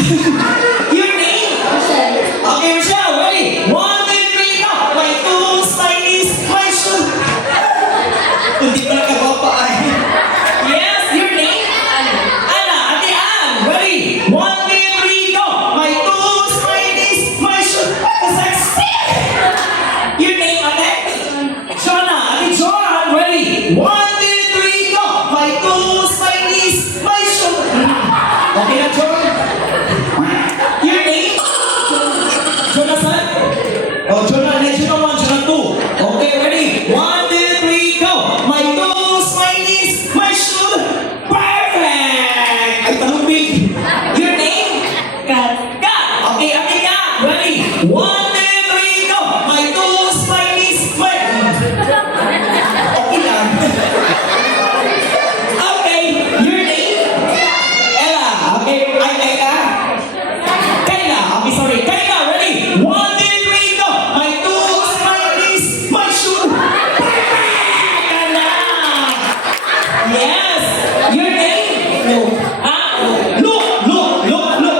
Your name? Okay, Michelle, ready? 1, 2, 3, go! My tools, my knees, my shoes. Hindi ko nakabapa ay. Yes, your name? Anna, Ate Ann, ready? 1, 2, 3, go! My tools, my knees, my shoes. Sexy! Your name, Ate? Jonah, Ate John, ready? 1, 2, 3, go! My tools, my knees, my shoes. Okay na, John? Your name? Jonathan? Oh, Jonah, Jonah 1, Jonah 2. Okay, ready? 1, 2, 3, go! My tools, my knees, my shoes. Perfect! Ay, talubig. Your name? Kat. Kat! Okay, Ate Kat. Ready? 1, 2, 3, go! My tools, my knees, my... Okay lang. Okay, your name? Ella. Okay, ay, Ella. Kayla. Okay, sorry. Kayla, ready? 1, 2, 3, go! My tools, my knees, my shoes. Perfect! Kayla. Yes. Your name? Look.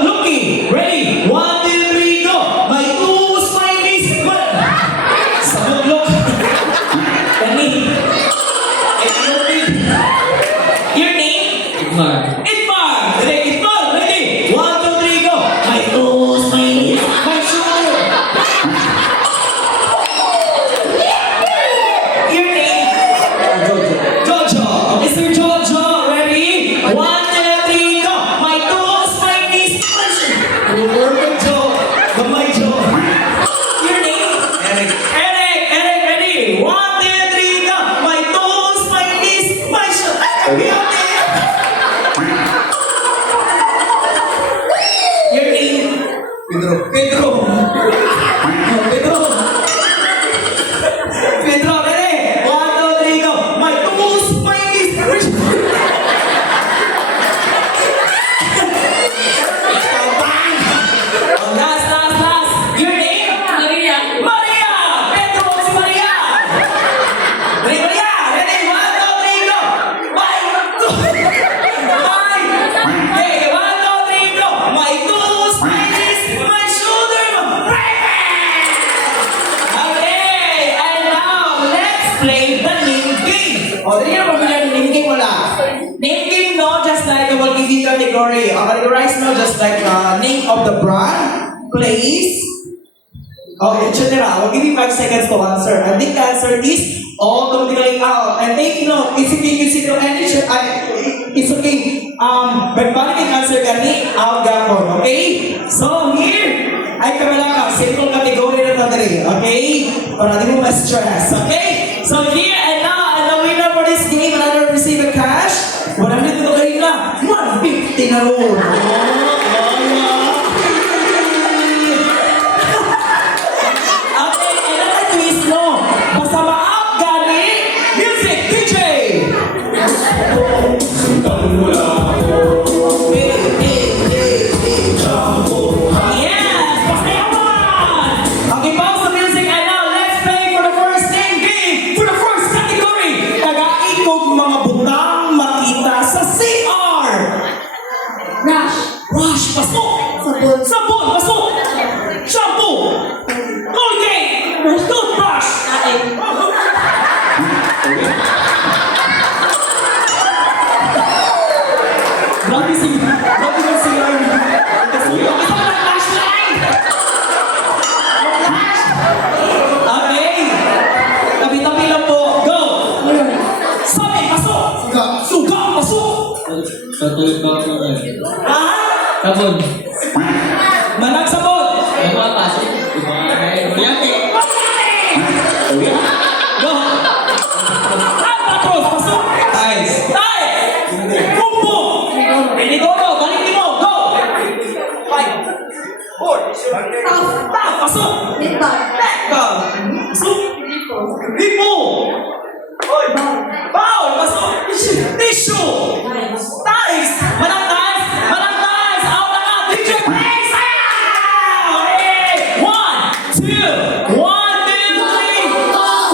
Looky. Ready? 1, 2, 3, go! My tools, my knees, my... Sabot, look. Dani. Your name? Igmar. Itmar! Ready, Itmar! Ready? 1, 2, 3, go! My tools, my knees, my shoes. Your name? Jojo. Okay, Sir Jojo. Ready? 1, 2, 3, go! My tools, my knees, my shoes. Perfect, Joe. Gamay, Joe. Your name? Eric. Eric, ready? 1, 2, 3, go! My tools, my knees, my shoes. Your name? Pedro. Pedro. Pedro, ready? 1, 2, 3, go! My tools, my knees, my shoes. Oh, last. Your name? Maria. Maria! Pedro, si Maria! Maria! Ready? 1, 2, 3, go! My Okay, 1, 2, 3, go! My tools, my knees, my shoulder, perfect! Okay, and now, let's play the name game. O, dali na pamilya ng name game wala. Name game, no, just like I will give you category. Categorize, no, just like name of the brand, place, okay, etc. I will give you 5 seconds to answer. And the answer is automatically out. And take note, it's okay, consider any it's okay. But balik yung answer gani, out gapon. Okay? So here, ay kamala ka, simple category na tadari. Okay? Para di mo ma-stress. Okay? So here and now, and the winner for this game, another receive a cash. 100 to kayo na. 150 na roon. Okay, and ang twist no. Basta ma-out gani, music, DJ! Yes! Basta yaman! Okay, pause the music and now let's play for the first name game for the first category. Taga-ikog mga butang makita sa CR. Rush. Rush, pasok! Sabon, pasok! Shampoo! Colgate! Toothbrush! Grabe si CR. Isa na flashlight! Okay. Tabi-tabi lang po. Go! Sabi, pasok! Suga, pasok! Katulog ba ako ngayon? Ha? Sabon. Manag sabon! Ay, mga pasok. Diba? Ay, Oriente. Go! Albatros, pasok! Tiles. Tayo! Kumpo! Pinidoro, balikin mo! Go! 5, 4, Tap! Pasok! Lipa. Tap! Pasok! Lipo! Foul! Pasok! Tissue! Tiles! Manang tiles! Manang tiles! Out na ka! DJ Praise! Hey! 1, 2, 1, 2, 3!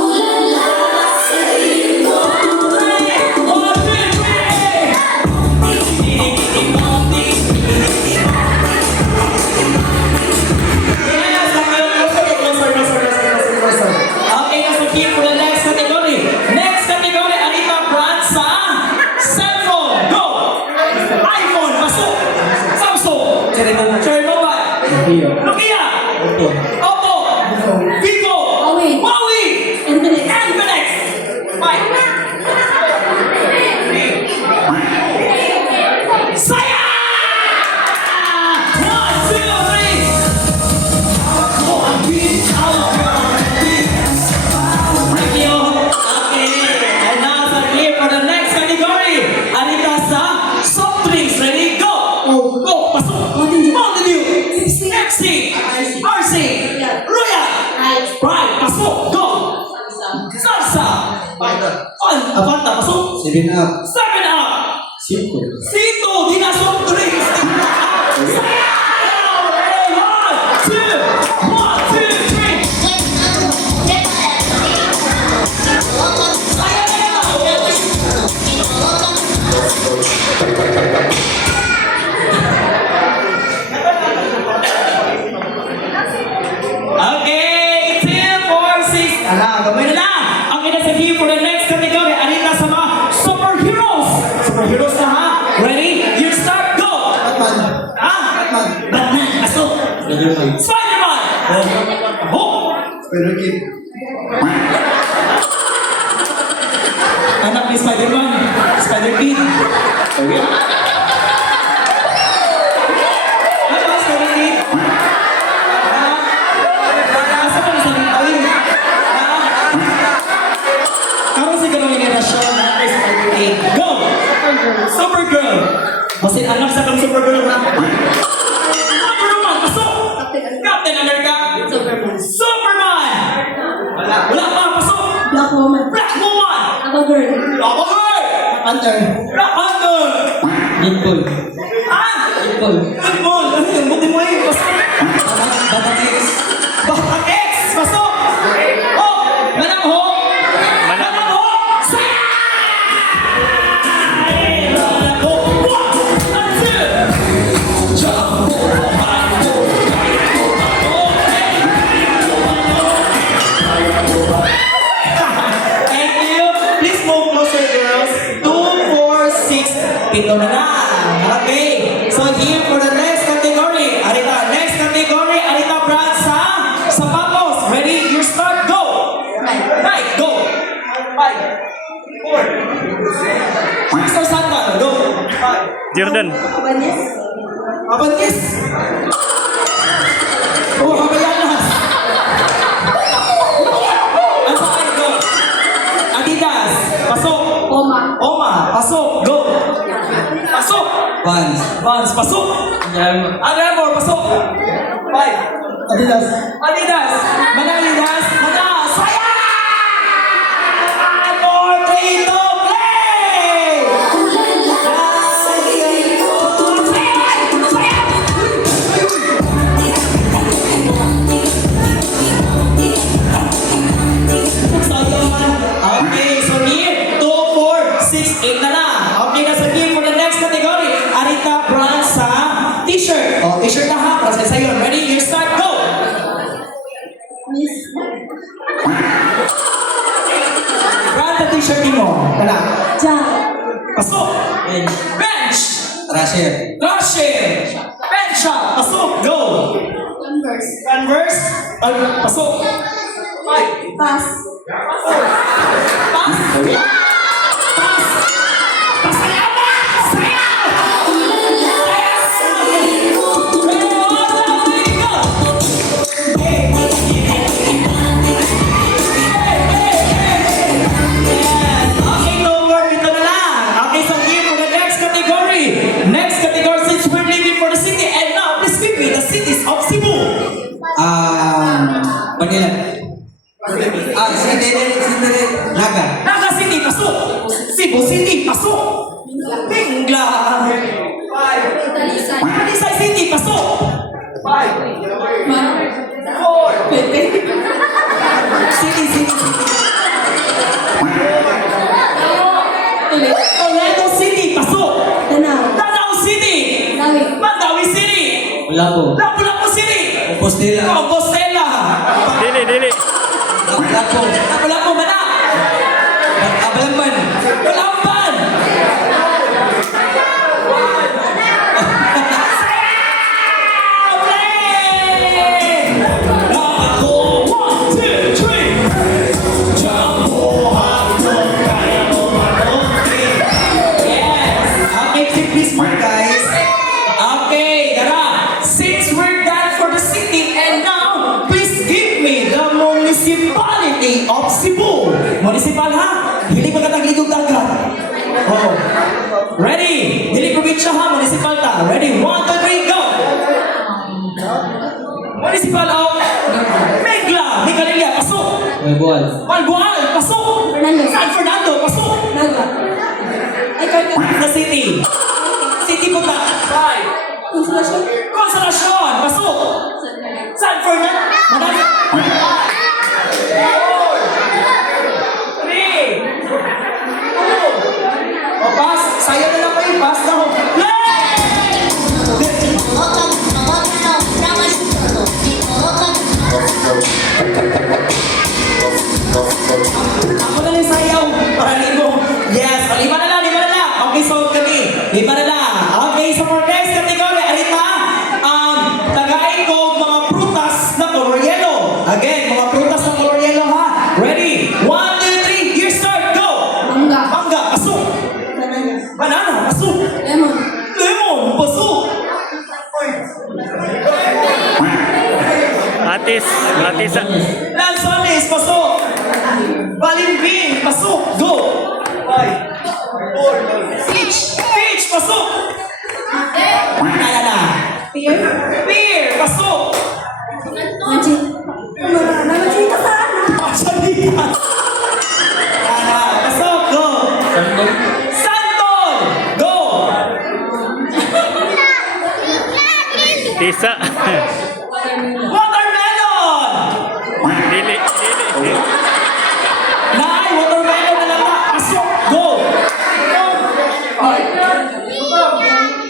Cherry Mobile. Nokia. Nokia. Oppo. Oppo. Vivo. Huawei. Huawei. Infinix. Infinix. Five. Saya. 1, 2, 3. Thank you. Okay. And now it's here for the next category. Alika sa soft drinks. Ready? Go. Go. Pasok. Mountain Dew. Pepsi. RC. Royal. Right. Pasok. Go. Salsa. Fanta. Pasok. 7 Up. 7 Up. Sipko. Sito. Di na soft drinks. Saya. Ready? 1, 2, 3. Saya na. Okay, 2, 4, 6. Ala, gamay na lang. Ang inasabihin for the next category, alita sa mga superheroes. Superheroes na ha. Ready? You start, go! Batman. Ha? Batman. Batman, pasok. Spider-Man. Spider-Man! Oh! Spider-Kid. Anak ni Spider-Man. Spider-Kid. Okay. Ano ang Spider-Kid? Ha? Asa pa sa Bitcoin? Ha? Karon si ganong generasyon na kay Spider-Kid. Go! Supergirl! Kasi anak sa kang Supergirl na. Wonder Woman, pasok! Captain America! Superman! Wala pa, pasok! Black woman. Black Woman! Ako girl. Aquaman! Panther. Black Panther! Deadpool. Ah! Deadpool. Football! Ano yun? Buti mo yun, pasok! Batman X. Bata X! Pasok! Oh! Manang ho! Manang ho! Saya! Manang ho! 1, 2! Jump! Thank you. Please move closer, girls. 2, 4, 6. Pito na lang. Okay. So here for the next category. Arita, next category. Arita brand sa sapatos. Ready? You start. Go. Right. Go. 5, 4. Mr. Sandal. Go. 5. Jordan. Abanes. Abantis. Oh, Habayanas. Ang sa akin, go. Adidas. Pasok. Oma. Oma. Pasok. Go. Pasok. Vans. Vans. Pasok. Under Armour. Pasok. 5. Adidas. Adidas. Mana Adidas. Mana. Saya! 4, 3, 2, play! Okay, so here, 2, 4, 6, 8 na lang. Okay, nasa game for the next category. Arita brand sa t-shirt. O, t-shirt na ha. Process yun. Ready? You start. Go! Miss. Brand na t-shirt mo. Wala. Jack. Pasok. Bench. Trasher. Rusher. Bench shot. Pasok. Go. Converse. Converse. Pasok. 5. Pass. Pass. Pass. Pass. Pasayaw na! Sayaw! Okay, no more. Ito na lang. Okay, so here for the next category. Next category, since we're leaving for the city. And now, please give me the cities of Cebu. Manila. Sindere. Naga. Naga City, pasok. Cebu City, pasok. Bingla. 5. Talisay. Talisay City, pasok. 5. Man. 4. Pepe. City. Ulit. Toledo City, pasok. Tanaw. Danao City. Dawi. Mandawi City. Lapu. Lapu-Lapu City. Compostela. Compostela. Dili. Lapu. Lapu-Lapu, mana? Abalamban. Balamban. smart, guys. Okay, tara. Since we're done for the city, and now, please give me the municipality of Cebu. Municipal, ha? Hindi pa katagligog dagat. Oh. Ready? Dili probinsya, ha? Municipal ta. Ready? 1, 2, 3, go! Municipal of Megla. Megalilla, pasok. May buwan. Malbual, pasok. Fernando. San Fernando, pasok. Naga. Ay, Carta. The city. City po na. 5. Consolation. Consolacion, pasok. San Fernando. Madali. 3. O, pass. Sayang na lang kayo. Pass na ho. Yay! Ako na lang sayaw. Para limo. Yes. O, lima na lang. Okay, so kami. Lima na lang. Okay, so for next category, alita, tagain ko mga prutas na color yellow. Again, mga prutas na color yellow, ha? Ready? 1, 2, 3. Here start. Go! Mangga. Mangga, pasok. Banana. Banana, pasok. Lemon. Lemon, pasok. Atis. Lanzones, pasok. Balimbing, pasok. Go. 5, 4, Peach, pasok. Kaya na. Pear. Beer, pasok. Magic. Magic ka sana. Pachalitan. Ana, pasok. Go. Sandok. Santol, go. Tisa. Watermelon. Dili. Nay, watermelon na lang na. Pasok. Go.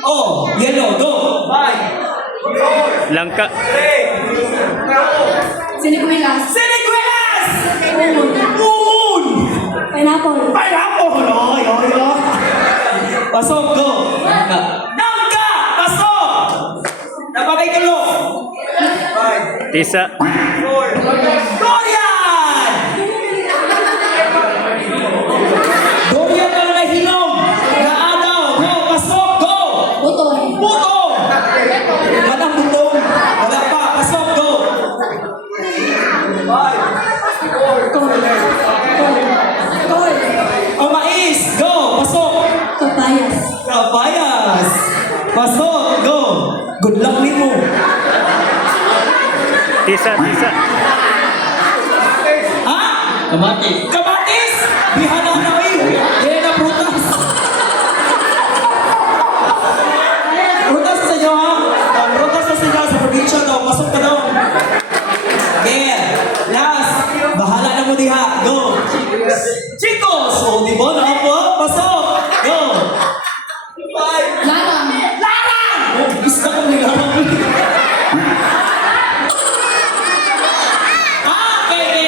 Oh, yellow, go. 5, 4, Langka. 3, Siniguelas. Siniguelas! Lemon. Moon! Pineapple. Pineapple! Oy. Pasok, go. Nangka. Nangka! Pasok! Napatay tulo. 5, Tisa. 4, Dorian! Dorian na nahinom. Naadaw. Go, pasok, go! Butong. Butong! Anong butong? Wala pa. Pasok, go! 5, 4, Kol. O mais, go! Pasok! Papayas. Kapayas! Pasok, go! Good luck mo. Tisa. Ha? Kamati. Kamatis! Bihana na kayo! Yan na prutas! Prutas sa inyo, ha? Prutas sa inyo sa probinsya daw. Pasok ka daw. Yeah. Last. Bahala na mo diha. Go. Chicos! O, di ba? Napa? Pasok! Go. 5. Larang. Larang! Oh, gusto ko ni Larang. Okay.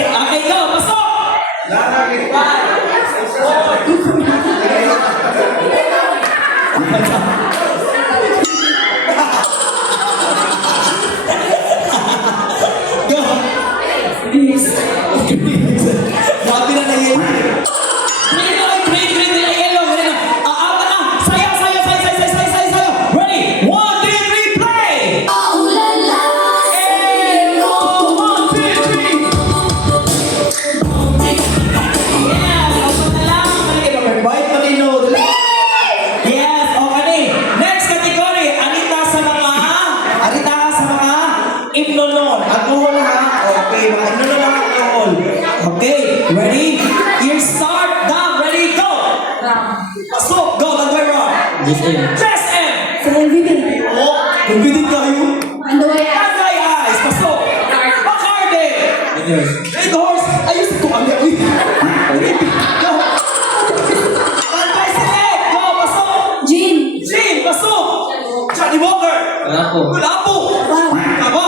Okay, go. Pasok! Larang. 5, 4, go. Grease. Grabe na na yun. Green na yellow. Aapa na. Sayaw. Ready? 1, 2, 3, play! Ulala. And go! 1, 2, 3. Yes, ako na lang. Malagay ba? Bite pa rin, no? Yes, okay. Next category. Anita sa mga imnonon. Alcohol, ha? Okay, mga imnonon ng alcohol. Okay, ready? Here start. Down, ready, go! Pasok, go, Tagway Rock. JSM. Press M. Sa LVP. Oh, nagbitin tayo. Andoy. Tagway Eyes, pasok. Bacardi. Leaders. Red Horse. Ayos ko, ang gawi. Go. Tagway Select, go, pasok. Gin. Gin, pasok. Johnny Walker. Wala po. Kulapo. Wow. Kaba.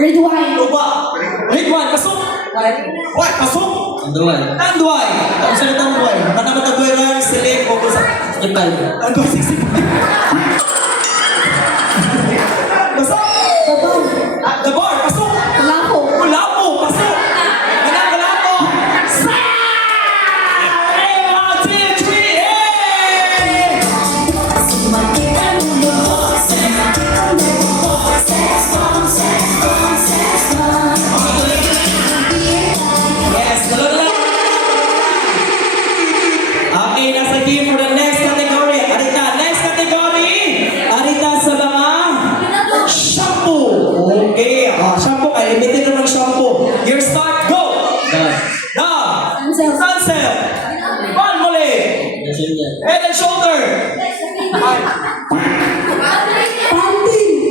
Red wine. Lupa. Red One, pasok. White, pasok. Anduan. Tanduay. Tapos na tanduay. Manama Tagway Rock, Select, o sa... Ipal. Tanduay 65. Pasok. Babaw. The bar, pasok. Lapo. Kulapo, pasok. Kulapo. Sa! 1, 2, 3, hey!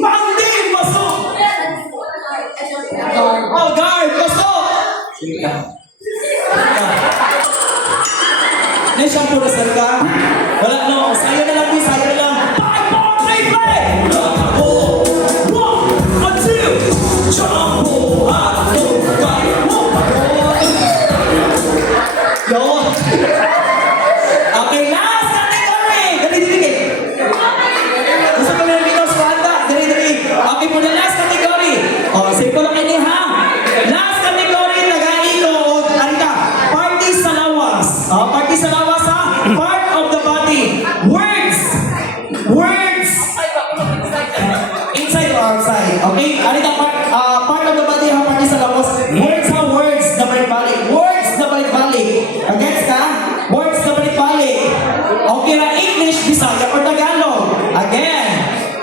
Panding, pasok! Oh, guard, pasok! May shampoo na sir ka? Wala no, sayo na lang, sayo na lang. 5, 4, 3, play! Oh, 1, 2, shampoo, Yo! Okay, last category! Dali. Gusto ko meron dito sa banda. Dali. Okay, for the last category. Oh, simple lang ini ha. Last category, nag-aani ko. Arita, party sa lawas. Oh, party sa lawas ha. Part of the body. Words. Inside or outside. Okay, arita, part of the body ha, party sa lawas. Words ha, words na balik-balik. Words na balik-balik. Gets ka? Words na balik-balik. Okay na English, Bisaya, or Tagalog. Again,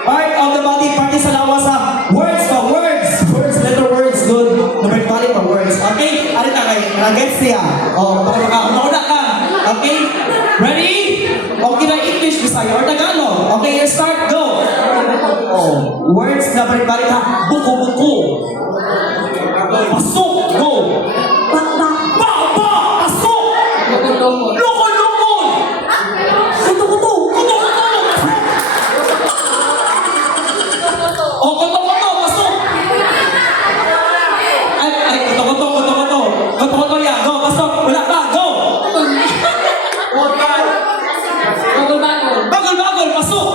part of the body, party sa lawas ha. Words pa, words. Words, letter words, good. Balik-balik pa, words. Okay? Ano na kayo? Gets niya? O, baka makauna ka. Okay? Ready? Okay na English, Bisaya, or Tagalog. Okay, you start, go. Oh, words na balik-balik ha. Buko-buko. Pasok, go. Pasok! Lukon! Kuto! Oh, kuto, pasok! Ay, kuto, yan, go, pasok! Wala pa, go! Bagol, pasok!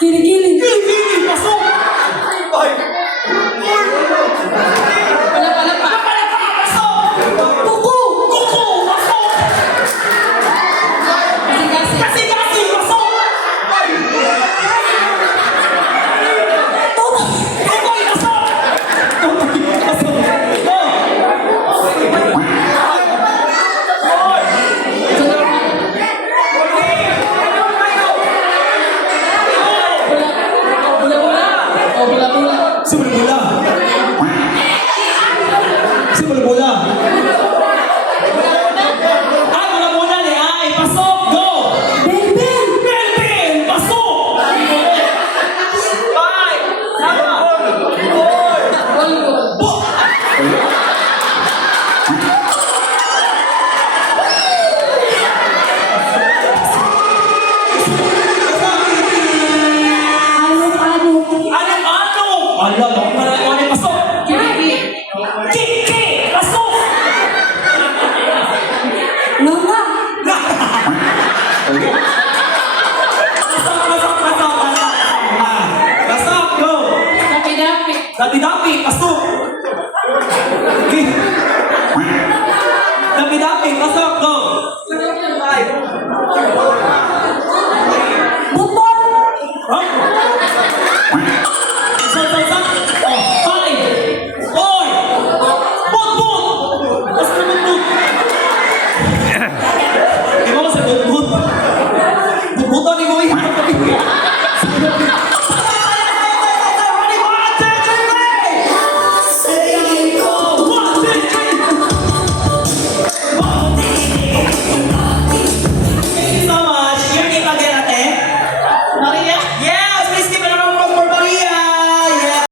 Kilig. Kilig, pasok! Palapa, pasok! Kuko, pasok! Kasi, pasok! Tukoy, pasok! Go! Simula. Ay, mula ni ay, pasok, go! Belbel, pasok! Bye! Ano, pasok! Kiki, pasok! Pasok, go! Dapi, pasok!